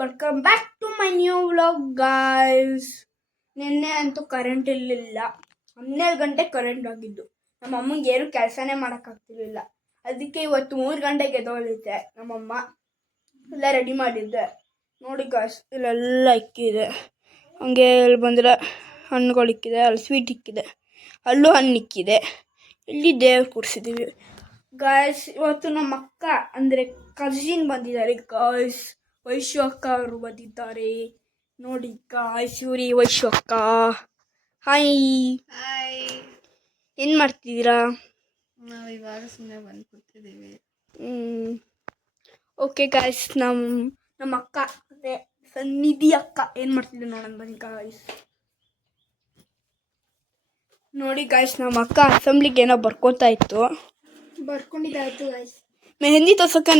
Welcome back to my new vlog guys. ನಿನ್ನೆ ಅಂತೂ current ಇರಲಿಲ್ಲ. 12 ಗಂಟೆ ಕರೆಂಟ್ ಆಗಿದ್ದು. ನಮ್ಮ ಅಮ್ಮಂಗೆ ಏನು ಕೆಲಸನೇ ಮಾಡೋಕ್ಕಾಗ್ತಿರ್ಲಿಲ್ಲ. ಅದಕ್ಕೆ ಇವತ್ತು 3 ಗಂಟೆಗೆ ಎದ್ದೋಳಿದ್ದೆ. ನಮ್ಮಮ್ಮ ಎಲ್ಲ ರೆಡಿ ಮಾಡಿದ್ದೆ. ನೋಡಿ ಗಾಯ್ಸ್, ಇಲ್ಲೆಲ್ಲ ಇಕ್ಕಿದೆ. ಹಂಗೆ ಇಲ್ಲಿ ಬಂದರೆ ಹಣ್ಣುಗಳು ಇಕ್ಕಿದೆ, ಅಲ್ಲಿ ಸ್ವೀಟ್ ಇಕ್ಕಿದೆ, ಅಲ್ಲೂ ಹಣ್ಣು ಇಕ್ಕಿದೆ. ಇಲ್ಲಿ ದೇವ್ರು ಕೂರಿಸಿದ್ದೀವಿ ಗಾಯ್ಸ್. ಇವತ್ತು ನಮ್ಮ ಅಕ್ಕ ಅಂದರೆ ಕಸಿನ್ ಬಂದಿದ್ದಾರೆ ಗಾಯ್ಸ್. ವೈಶು ಅಕ್ಕ ಅವರು ಬಂದಿದ್ದಾರೆ. ನೋಡಿ ಗಾಯ್ಸ್, ಇವ್ರಿ ವೈಶು ಅಕ್ಕ. ಹಾಯ್ ಹಾಯ್, ಏನು ಮಾಡ್ತಿದ್ದೀರಾ? ನಾವು ಇವಾಗ ಸುಮ್ಮನೆ ಬಂದು ಕೂತಿದ್ದೀವಿ. ಓಕೆ ಗಾಯ್ಸ್, ನಮ್ಮ ಅಕ್ಕ ಅದೇ ಸನ್ನಿಧಿ ಅಕ್ಕ ಏನು ಮಾಡ್ತಿದ್ರು ನೋಡೋಣ ಬನ್ನಿ ಗಾಯ್ಸ್. ನೋಡಿ ಗಾಯ್ಸ್, ನಮ್ಮ ಅಕ್ಕ ಅಸೆಂಬ್ಲಿಗೆ ಏನೋ ಬರ್ಕೊಂಡಿದ್ದಾಯ್ತು ಗಾಯ್ಸ್. ಮೆಹಂದಿ ತೋರ್ಸಕ್ಕ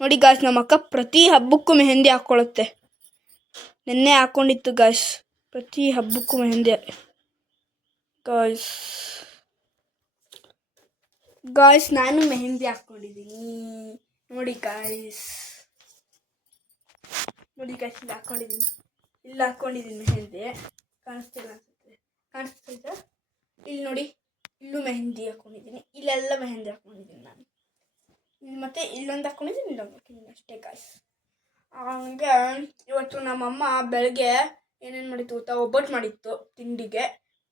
ನೋಡಿ ಗಾಯ್ಸ್, ನಮ್ಮ ಅಕ್ಕ ಪ್ರತಿ ಹಬ್ಬಕ್ಕೂ ಮೆಹಂದಿ ಹಾಕ್ಕೊಳ್ಳುತ್ತೆ. ನೆನ್ನೆ ಹಾಕ್ಕೊಂಡಿತ್ತು ಗಾಯ್ಸ್, ಪ್ರತಿ ಹಬ್ಬಕ್ಕೂ ಮೆಹಂದಿ ಗಾಯ್ಸ್. ನಾನು ಮೆಹಂದಿ ಹಾಕ್ಕೊಂಡಿದ್ದೀನಿ. ನೋಡಿ ಗಾಯ್ಸ್, ಇಲ್ಲಿ ಹಾಕ್ಕೊಂಡಿದ್ದೀನಿ ಮೆಹಂದಿ. ಕಾಣಿಸ್ತಿಲ್ಲ ಅನ್ಸುತ್ತೆ, ಕಾಣಿಸ್ತೈತೆ. ಇಲ್ಲಿ ನೋಡಿ, ಇಲ್ಲೂ ಮೆಹಂದಿ ಹಾಕ್ಕೊಂಡಿದ್ದೀನಿ. ಇಲ್ಲೆಲ್ಲ ಮೆಹಂದಿ ಹಾಕ್ಕೊಂಡಿದ್ದೀನಿ ನಾನು. ಮತ್ತು ಇಲ್ಲೊಂದು ಹಾಕ್ಕೊಂಡಿದ್ದೀನಿ, ಇಲ್ಲೊಂದು ಹಾಕ್ಕೊಂಡಿದ್ದೀನಿ ಅಷ್ಟೇ ಗಾಯ್ಸ್. ಹಂಗೆ ಇವತ್ತು ನಮ್ಮಮ್ಮ ಬೆಳಗ್ಗೆ ಏನೇನು ಮಾಡಿತ್ತು ಗೊತ್ತಾ? ಒಬ್ಬಟ್ಟು ಮಾಡಿತ್ತು ತಿಂಡಿಗೆ,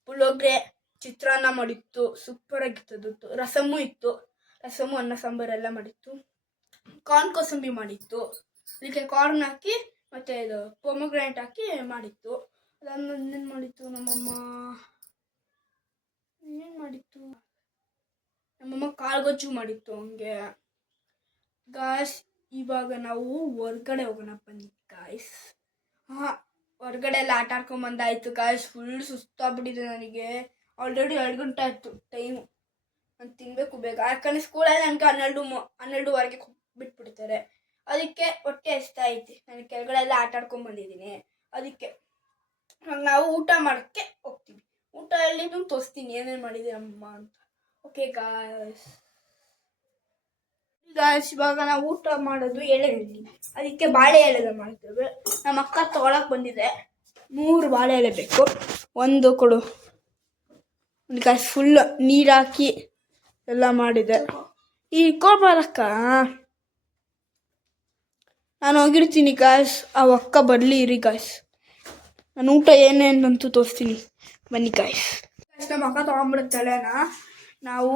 ಪುಳಿಯೋಗರೆ, ಚಿತ್ರಾನ್ನ ಮಾಡಿತ್ತು, ಸೂಪರಾಗಿತ್ತು. ರಸಮ್ಮು ಇತ್ತು, ರಸಮ್ಮು ಅನ್ನ ಸಾಂಬಾರೆಲ್ಲ ಮಾಡಿತ್ತು. ಕಾರ್ನ್ ಕೋಸಂಬರಿ ಮಾಡಿತ್ತು, ಅದಕ್ಕೆ ಕಾರ್ನ್ ಹಾಕಿ ಮತ್ತು ಇದು ಪೊಮೊಗ್ರಾನೇಟ್ ಹಾಕಿ ಮಾಡಿತ್ತು. ಅದನ್ನು ಇನ್ನೇನು ಮಾಡಿತ್ತು ನಮ್ಮಮ್ಮ ಕಾಳುಗೊಜ್ಜು ಮಾಡಿತ್ತು. ಹಂಗೆ ಗಾಯ್ಸ್, ಇವಾಗ ನಾವು ಹೊರ್ಗಡೆ ಹೋಗೋಣ ಬನ್ನಿ ಗಾಯ್ಸ್. ಹೊರ್ಗಡೆ ಎಲ್ಲ ಆಟ ಆಡ್ಕೊಂಬಂದಾಯ್ತು ಗಾಯ್ಸ್. ಫುಲ್ ಸುಸ್ತಾಗ್ಬಿಟ್ಟಿದೆ ನನಗೆ. ಆಲ್ರೆಡಿ 2 ಗಂಟೆ ಆಯಿತು ಟೈಮು. ನಾನು ತಿನ್ನಬೇಕು ಬೇಗ, ಯಾಕಂದರೆ ಸ್ಕೂಲಲ್ಲಿ ನನಗೆ 12:30ಗೆ ಬಿಟ್ಬಿಡ್ತಾರೆ. ಅದಕ್ಕೆ ಹೊಟ್ಟೆ ಹಸ್ತಾ ಐತಿ. ನಾನು ಕೆಳಗಡೆ ಎಲ್ಲ ಆಟ ಆಡ್ಕೊಂಬಂದಿದ್ದೀನಿ. ಅದಕ್ಕೆ ನಾವು ಊಟ ಮಾಡೋಕ್ಕೆ ಹೋಗ್ತೀವಿ. ಊಟ ಎಲ್ಲಿದ್ದು ತೋರಿಸ್ತೀನಿ ಏನೇನು ಮಾಡಿದೆ ಅಮ್ಮ ಅಂತ. ಓಕೆ ಗಾಯ್ಸ್, ಇವಾಗ ನಾವು ಊಟ ಮಾಡೋದು ಎಲೆ, ಅದಕ್ಕೆ ಬಾಳೆ ಎಲೆ ಮಾಡ್ತೇವೆ. ನಮ್ಮ ಅಕ್ಕ ತೊಗೊಳಕ್ಕೆ ಬಂದಿದೆ. 3 ಬಾಳೆ ಎಲೆ ಬೇಕು. ಒಂದು ಕೊಡು ಗಾಯ್ಸ್. ಫುಲ್ ನೀರು ಹಾಕಿ ಎಲ್ಲ ಮಾಡಿದೆ. ಈ ಕೊಡ್ಬಾರಕ್ಕ, ನಾನು ಹೋಗಿರ್ತೀನಿ ಗಾಯ್ಸ್. ಆ ಅಕ್ಕ ಬರಲಿ ಇರಿ ಗಾಯ್ಸ್. ನಾನು ಊಟ ಏನೇನಂತೂ ತೋರಿಸ್ತೀನಿ ಬನ್ನಿ ಗಾಯ್ಸ್. ನಮ್ಮ ಅಕ್ಕ ತೊಗೊಂಡ್ಬಿಡುತ್ತಳೆನ, ನಾವು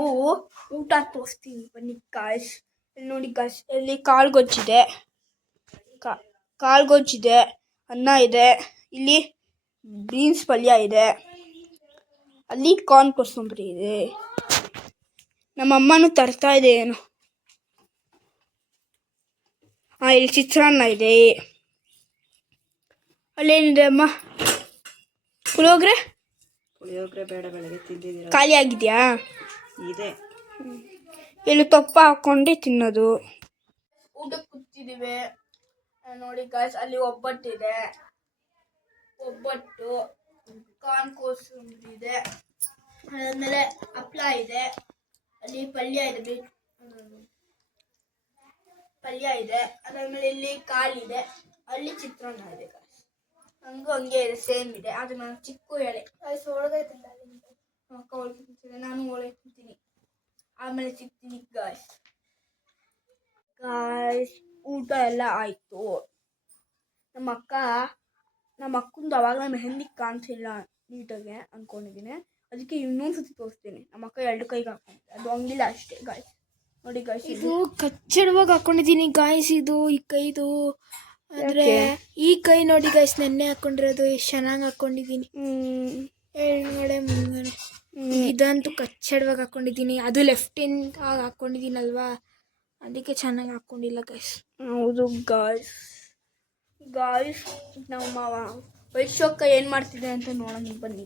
ಊಟ ತೋರಿಸ್ತೀನಿ ಬನ್ನಿ ಗಾಯ್ಸ್. ಇಲ್ಲಿ ನೋಡಿ ಗಾಯ್ಸ್, ಇಲ್ಲಿ ಕಾಳುಗೊಜ್ಜಿದೆ, ಅನ್ನ ಇದೆ, ಇಲ್ಲಿ ಬೀನ್ಸ್ ಪಲ್ಯ ಇದೆ, ಅಲ್ಲಿ ಕಾರ್ನ್ ಕೋಸಂಬರಿ ಇದೆ. ನಮ್ಮ ಅಮ್ಮನೂ ತರ್ತಾ ಇದೆ ಏನು. ಇಲ್ಲಿ ಚಿತ್ರಾನ್ನ ಇದೆ. ಅಲ್ಲೇನಿದೆ ಅಮ್ಮ? ಪುಳಿಯೋಗರೆ ಬೇಡ, ಬೆಳಗ್ಗೆ ತಿಂದಿದ್ದೀರ. ಖಾಲಿ ಆಗಿದೆಯಾ? ಇದೆ. ಇಲ್ಲಿ ತುಪ್ಪ ಹಾಕ್ಕೊಂಡು ತಿನ್ನೋದು. ಊಟಕ್ಕೆ ಕೂತಿದ್ದೀವಿ ನೋಡಿ ಗಾಯ್ಸ್. ಅಲ್ಲಿ ಒಬ್ಬಟ್ಟಿದೆ, ಕಾರ್ನ್ ಕೋಸಂಬರಿ ಇದೆ, ಅದಾದಮೇಲೆ ಹಪ್ಪಳ ಇದೆ, ಅಲ್ಲಿ ಪಲ್ಯ ಇದೆ, ಅದಾದಮೇಲೆ ಇಲ್ಲಿ ಕಾಳಿದೆ, ಅಲ್ಲಿ ಚಿತ್ರಾನ್ನ ಇದೆ ಗಾಯ್ಸ್. ಹಂಗೆ ಇದೆ, ಸೇಮ್ ಇದೆ. ಅದು ನಾನು ಚಿಕ್ಕ ಎಳೆ ಗಾಯ್ಸ್. ಒಳಗೈತಿಲ್ಲ, ಅಕ್ಕ ಒಳಗೆ ತಿಂತೀನಿ, ನಾನು ಒಳಗೆ ತಿಂತೀನಿ, ಆಮೇಲೆ ಸಿಗ್ತೀನಿ ಗಾಯ್ಸ್. ಊಟ ಎಲ್ಲ ಆಯಿತು. ನಮ್ಮ ಅಕ್ಕಂದು ಅವಾಗಲೇ ಮೆಹಂದಿ ಕಾಣಿಸಿಲ್ಲ ನೀಟಾಗೆ ಅಂದ್ಕೊಂಡಿದ್ದೀನಿ. ಅದಕ್ಕೆ ಇನ್ನೊಂದು ಸತಿ ತೋರಿಸ್ತೀನಿ. ನಮ್ಮ ಅಕ್ಕ 2 ಕೈಗೆ ಹಾಕೊಂಡಿದ್ದೆ, ಅದು ಹಂಗಿಲ್ಲ ಅಷ್ಟೇ ಗಾಯ್ಸ್. ನೋಡಿ ಗಾಯ್ಸ್, ಇದು ಕಚ್ಚಡವಾಗಿ ಹಾಕೊಂಡಿದ್ದೀನಿ ಗಾಯ್ಸ್. ಇದು ಈ ಕೈದು ಅಂದರೆ ಈ ಕೈ ನೋಡಿ ಗಾಯ್ಸ್, ನೆನ್ನೆ ಹಾಕೊಂಡಿರೋದು ಎಷ್ಟು ಚೆನ್ನಾಗಿ ಹಾಕೊಂಡಿದ್ದೀನಿ. ಎಳ್ಗಡೆ ಮುಂದ್ಗಡೆ ಇದಂತೂ ಕಚ್ಚಡವಾಗಿ ಹಾಕೊಂಡಿದ್ದೀನಿ. ಅದು ಲೆಫ್ಟಿಂದ ಹಾಕೊಂಡಿದ್ದೀನಲ್ವಾ, ಅದಕ್ಕೆ ಚೆನ್ನಾಗಿ ಹಾಕ್ಕೊಂಡಿಲ್ಲ ಗಾಯ್ಸ್. ಹೌದು ಗಾಯ್ಸ್. ನಮ್ಮ ವೈಶು ಅಕ್ಕ ಏನು ಮಾಡ್ತಿದೆ ಅಂತ ನೋಡೋಣ ಬನ್ನಿ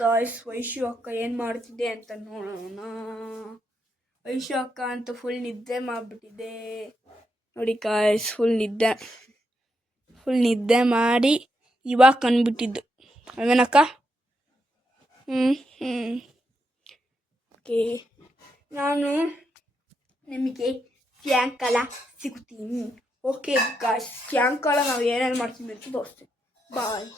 ಗಾಯ್ಸ್. ವೈಶು ಅಕ್ಕ ಏನು ಮಾಡ್ತಿದೆ ಅಂತ ನೋಡೋಣ. ವೈಶು ಅಕ್ಕ ಅಂತೂ ಫುಲ್ ನಿದ್ದೆ ಮಾಡಿಬಿಟ್ಟಿದೆ ನೋಡಿ ಗಾಯ್ಸ್. ಫುಲ್ ನಿದ್ದೆ ಮಾಡಿ ಇವಾಗ ಕಂಡುಬಿಟ್ಟಿದ್ದು ಅವೇನಕ್ಕ. ಓಕೆ, ನಾನು ನಿಮಗೆ ಸಾಯಂಕಾಲ ಸಿಗ್ತೀನಿ. ಓಕೆ ಗಾಯ್ಸ್, ಸಾಯಂಕಾಲ ನಾವು ಏನೇನು ಮಾಡ್ತೀವಿ ಅಂತ ತೋರಿಸ್ತೀನಿ. Bye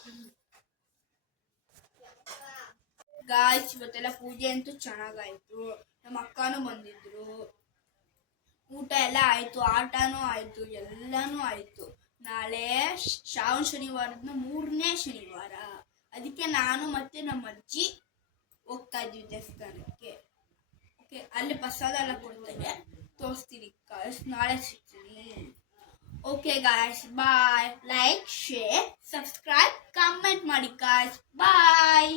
guys. ಇವತ್ತೆಲ್ಲ ಪೂಜೆ ಅಂತೂ ಚೆನ್ನಾಗಾಯ್ತು. ನಮ್ಮ ಅಕ್ಕನೂ ಬಂದಿದ್ರು, ಊಟ ಎಲ್ಲ ಆಯಿತು, ಆಟನೂ ಆಯಿತು, ಎಲ್ಲನೂ ಆಯಿತು. ನಾಳೆ ಶ್ರಾವಣ ಶನಿವಾರದ 3ನೇ ಶನಿವಾರ. ಅದಕ್ಕೆ ನಾನು ಮತ್ತು ನಮ್ಮ ಅಜ್ಜಿ ಹೋಗ್ತಾ ಇದ್ವಿ ದೇವಸ್ಥಾನಕ್ಕೆ. ಓಕೆ, ಅಲ್ಲಿ ಪ್ರಸಾದ ಎಲ್ಲ ಕೊಡ್ತಾರೆ, ತೋರಿಸ್ತೀನಿ ಗಾಯ್ಸ್. ನಾಳೆ ಸಿಗ್ತೀನಿ. ಓಕೆ ಗಾಯ್ಸ್, ಬಾಯ್. ಲೈಕ್, ಶೇರ್, ಸಬ್ಸ್ಕ್ರೈಬ್, ಕಮೆಂಟ್ ಮಾಡಿ ಗಾಯ್ಸ್. ಬಾಯ್.